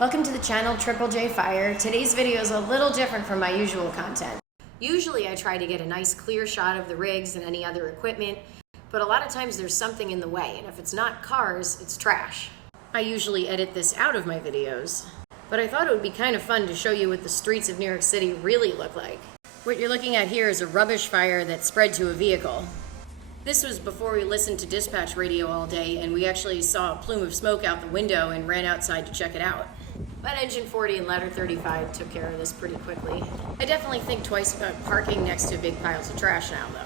Welcome to the channel Triple J Fire. Today's video is a little different from my usual content. Usually I try to get a nice clear shot of the rigs and any other equipment, but a lot of times there's something in the way, and if it's not cars, it's trash. I usually edit this out of my videos, but I thought it would be kind of fun to show you what the streets of New York City really look like. What you're looking at here is a rubbish fire that spread to a vehicle. This was before we listened to dispatch radio all day, and we actually saw a plume of smoke out the window and ran outside to check it out. But Engine 40 and Ladder 35 took care of this pretty quickly. I definitely think twice about parking next to big piles of trash now, though.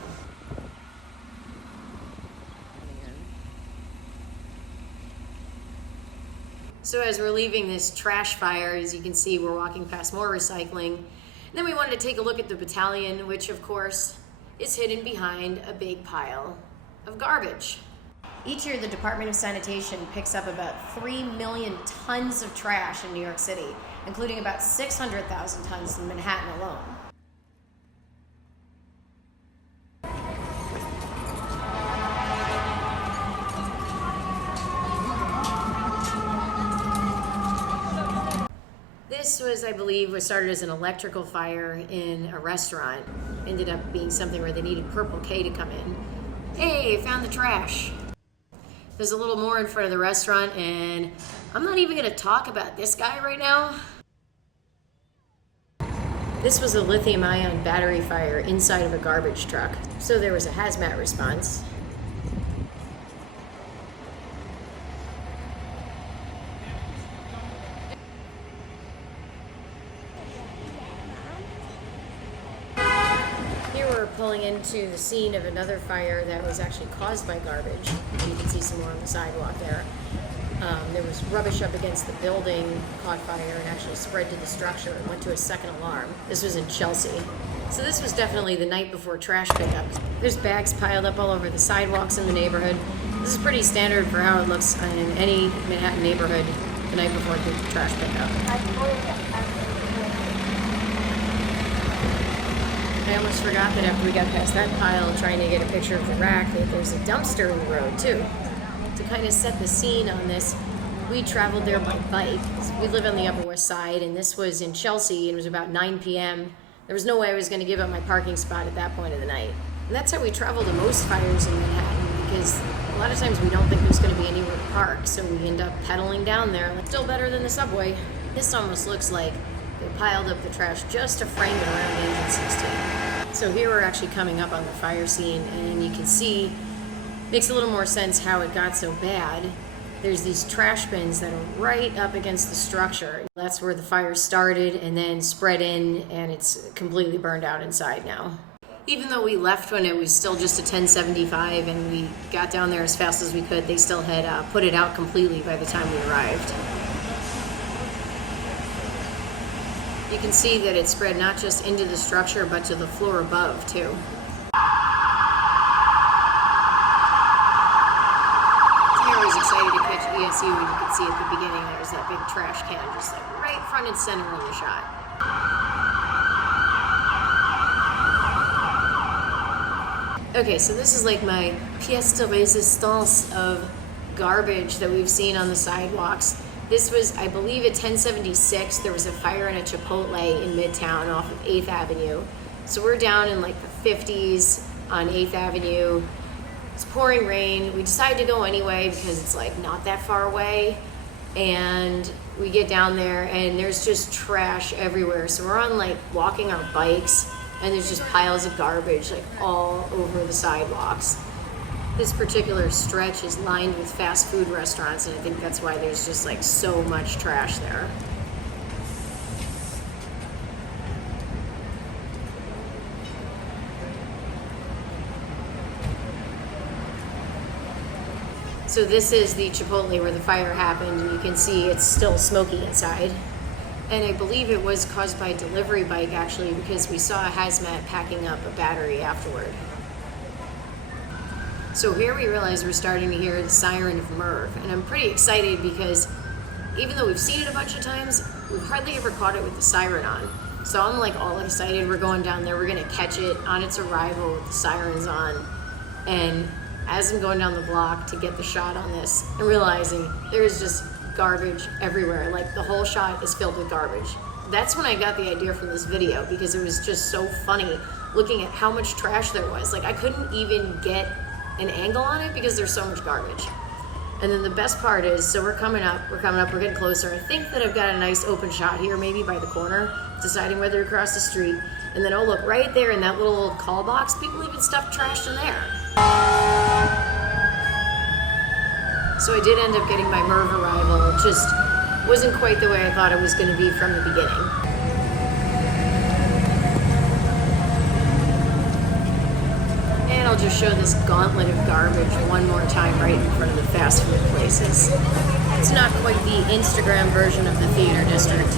So as we're leaving this trash fire, as you can see, we're walking past more recycling. And then we wanted to take a look at the battalion, which of course is hidden behind a big pile of garbage. Each year, the Department of Sanitation picks up about 3 million tons of trash in New York City, including about 600,000 tons in Manhattan alone. This was, I believe, was started as an electrical fire in a restaurant. Ended up being something where they needed Purple K to come in. Hey, found the trash. There's a little more in front of the restaurant, and I'm not even gonna talk about this guy right now. This was a lithium-ion battery fire inside of a garbage truck. So there was a hazmat response. Pulling into the scene of another fire that was actually caused by garbage. You can see some more on the sidewalk there. There was rubbish up against the building, caught fire, and actually spread to the structure and went to a second alarm. This was in Chelsea. So this was definitely the night before trash pickup. There's bags piled up all over the sidewalks in the neighborhood. This is pretty standard for how it looks in any Manhattan neighborhood the night before the trash pickup. I almost forgot that after we got past that pile, trying to get a picture of the rack, that there's a dumpster in the road too. To kind of set the scene on this, we traveled there by bike. We live on the Upper West Side, and this was in Chelsea, and it was about 9 p.m. There was no way I was going to give up my parking spot at that point of the night. And that's how we travel to most fires in Manhattan, because a lot of times we don't think there's going to be anywhere to park, so we end up pedaling down there. Still better than the subway. This almost looks like they piled up the trash just to frame it around Engine 16. So here we're actually coming up on the fire scene, and you can see, makes a little more sense how it got so bad. There's these trash bins that are right up against the structure. That's where the fire started and then spread in, and it's completely burned out inside now. Even though we left when it was still just a 1075 and we got down there as fast as we could, they still had put it out completely by the time we arrived. You can see that it spread not just into the structure, but to the floor above, too. I was excited to catch ESU, and you can see at the beginning there's that big trash can just like right front and center in the shot. Okay, so this is like my pièce de résistance of garbage that we've seen on the sidewalks. This was, I believe, at 1076. There was a fire in a Chipotle in Midtown off of 8th Avenue. So we're down in like the 50s on 8th Avenue. It's pouring rain. We decided to go anyway because it's like not that far away. And we get down there and there's just trash everywhere. So we're on like walking our bikes and there's just piles of garbage like all over the sidewalks. This particular stretch is lined with fast food restaurants, and I think that's why there's just like so much trash there. So this is the Chipotle where the fire happened, and you can see it's still smoky inside. And I believe it was caused by a delivery bike actually, because we saw a hazmat packing up a battery afterward. So here we realize we're starting to hear the siren of Merv, and I'm pretty excited because even though we've seen it a bunch of times, we've hardly ever caught it with the siren on. So I'm like all excited, we're going down there, we're gonna catch it on its arrival with the sirens on. And as I'm going down the block to get the shot on this, I'm realizing there's just garbage everywhere. Like the whole shot is filled with garbage. That's when I got the idea from this video, because it was just so funny looking at how much trash there was. Like I couldn't even get an angle on it because there's so much garbage. And then the best part is, so we're coming up, we're getting closer. I think that I've got a nice open shot here, maybe by the corner, deciding whether to cross the street. And then, oh look, right there in that little call box, people even stuffed trash in there. So I did end up getting my Merv arrival. It just wasn't quite the way I thought it was going to be from the beginning. And I'll just show this gauntlet of garbage one more time right in front of the fast food places. It's not quite the Instagram version of the theater district.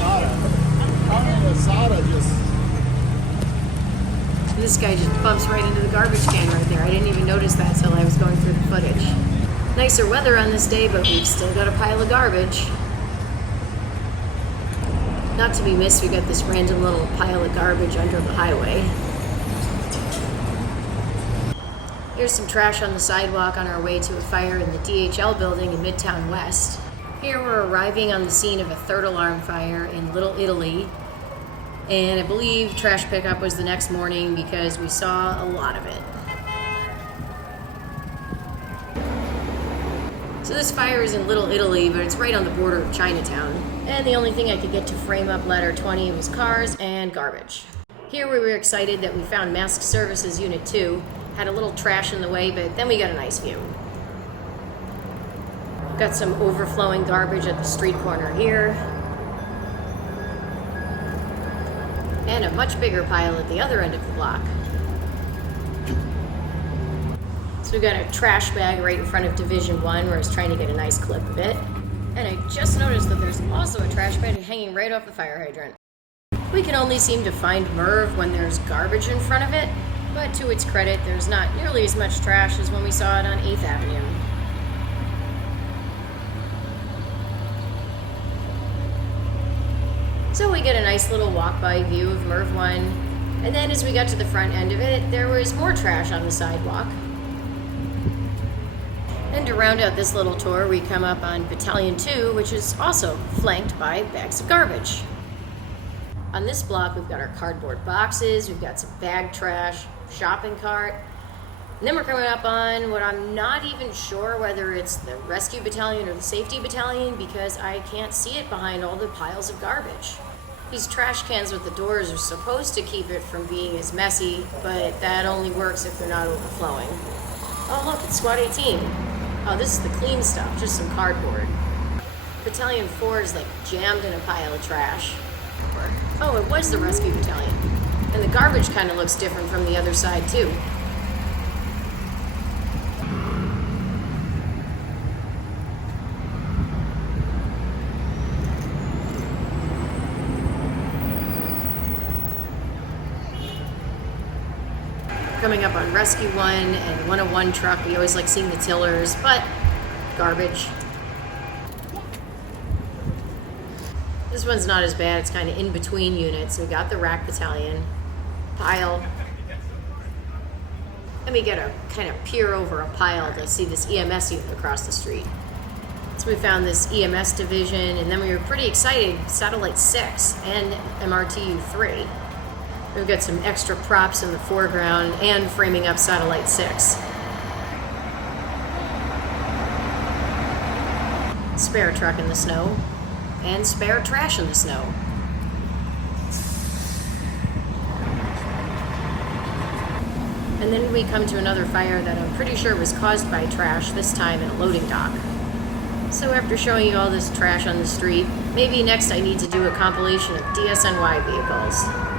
This guy just bumps right into the garbage can right there. I didn't even notice that till I was going through the footage. Nicer weather on this day, but we've still got a pile of garbage. Not to be missed, we got this random little pile of garbage under the highway. Here's some trash on the sidewalk on our way to a fire in the DHL building in Midtown West. Here we're arriving on the scene of a third alarm fire in Little Italy. And I believe trash pickup was the next morning because we saw a lot of it. So this fire is in Little Italy, but it's right on the border of Chinatown. And the only thing I could get to frame up ladder 20 was cars and garbage. Here we were excited that we found Mask Services Unit 2. Had a little trash in the way, but then we got a nice view. Got some overflowing garbage at the street corner here. And a much bigger pile at the other end of the block. So we got a trash bag right in front of Division 1 where I was trying to get a nice clip of it. And I just noticed that there's also a trash bag hanging right off the fire hydrant. We can only seem to find Merv when there's garbage in front of it, but to its credit, there's not nearly as much trash as when we saw it on 8th Avenue. So we get a nice little walk-by view of Merv 1, and then as we got to the front end of it, there was more trash on the sidewalk. And to round out this little tour, we come up on Battalion 2, which is also flanked by bags of garbage. On this block, we've got our cardboard boxes, we've got some bag trash, shopping cart, and then we're coming up on what I'm not even sure whether it's the rescue battalion or the safety battalion because I can't see it behind all the piles of garbage. These trash cans with the doors are supposed to keep it from being as messy, but that only works if they're not overflowing. Oh look, it's Squad 18. Oh, this is the clean stuff, just some cardboard. Battalion 4 is like jammed in a pile of trash. Oh, it was the rescue battalion. And the garbage kind of looks different from the other side too. Coming up on Rescue 1 and 101 truck, we always like seeing the tillers, but garbage. This one's not as bad, it's kind of in between units. We got the rack battalion, pile, and we get a kind of peer over a pile to see this EMS unit across the street. So we found this EMS division, and then we were pretty excited, Satellite 6 and MRTU 3. We've got some extra props in the foreground and framing up Satellite 6. Spare truck in the snow. And spare trash in the snow. And then we come to another fire that I'm pretty sure was caused by trash, this time in a loading dock. So after showing you all this trash on the street, maybe next I need to do a compilation of DSNY vehicles.